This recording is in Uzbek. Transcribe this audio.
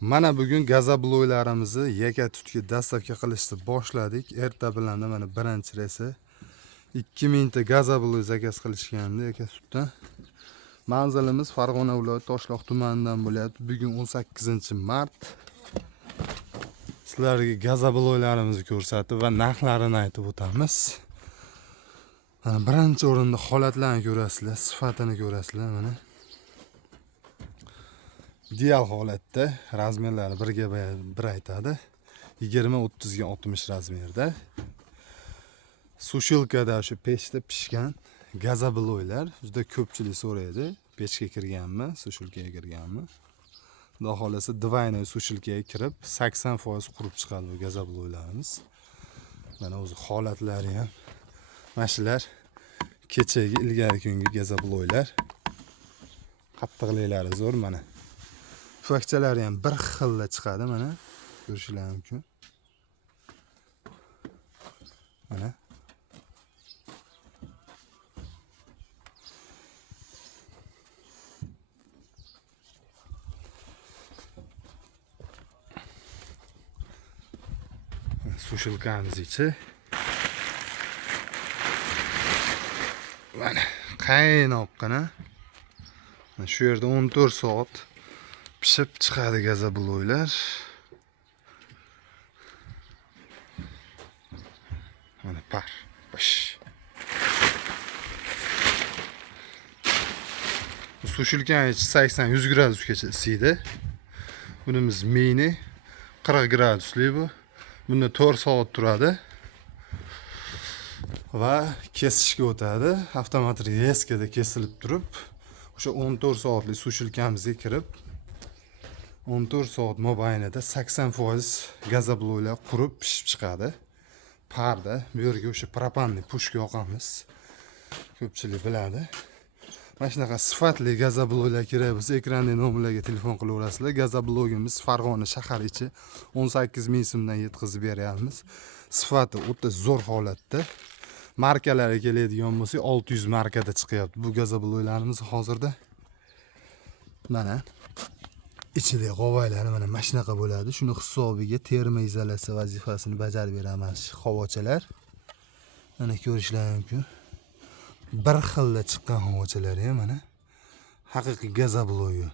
Mana bugun gazabloylarimizni yaka-tutga dastavka qilishni boshladik. Erta bilan mana birinchi reysi 2000 ta gazabloy zakaz qilishgandi yaka-tutdan. Manzilimiz Farg'ona viloyati Toshloq tumanidan bo'lyapti. Bugun 18-mart. Sizlarga gazabloylarimizni ko'rsatib va narxlarini aytib o'tamiz. Mana birinchi o'rinda holatlarni ko'rasizlar, sifatini ko'rasizlar mana. Ideal holatda, razmerlari birga bir aytadi. 20-30 ga 60 razmerda. Sushilkada shu pechda pishgan gazabloylar juda ko'pchilik so'raydi. Pechga kirganmi, sushilkaga kirganmi? Xudo xolasa двойной sushilkaga kirib 80% qurib chiqadi bu gazabloylarimiz. Mana o'zi holatlari ham mana shular kechagi ilgari kungi gazabloylar. Qattiqliklari zo'r mana. Pufakchalari ham bir xilda chiqadi mana. Ko'rishingiz mumkin. Mana. Sushilkamiz ichi. Mana qaynoqqina. Shu yerda 14 soat pishib chiqadi gazabloylar. Mana par. Bash. Sushilkan 80-100 gradusgacha isiydi. Bunimiz mini 40 gradusli bu. Bunda 4 soat turadi. Va kesishga o'tadi. Avtomatik reskada kesilib turib, o'sha 14 soatlik sushilkamizga kirib 14 soat mobaynida 80% gazabloylar qurib pishib chiqadi. Parda, bu yerga o'sha propanli pushka yoqamiz. Ko'pchilik biladi. Mana shunaqa sifatli gazabloylar kerak bo'lsa, ekrandagi nomerlarga telefon qilaverasizlar. Gazabloyimiz Farg'ona shahar ichi 18 ming so'mdan yetkazib beryapmiz. Sifati o'ta zo'r holatda. Markalari keladigan bo'lsa 600 markada chiqyapti. Bu gazabloylarimiz hozirda mana ichidagi g'ovaylari mana shunaqa bo'ladi. Shuni hisobiga terma izolyatsiya vazifasini bajarib beramiz havochalar. Mana ko'rishingiz mumkin. Bir xilda chiqqan havochalar ham mana haqiqiy gazabloyi.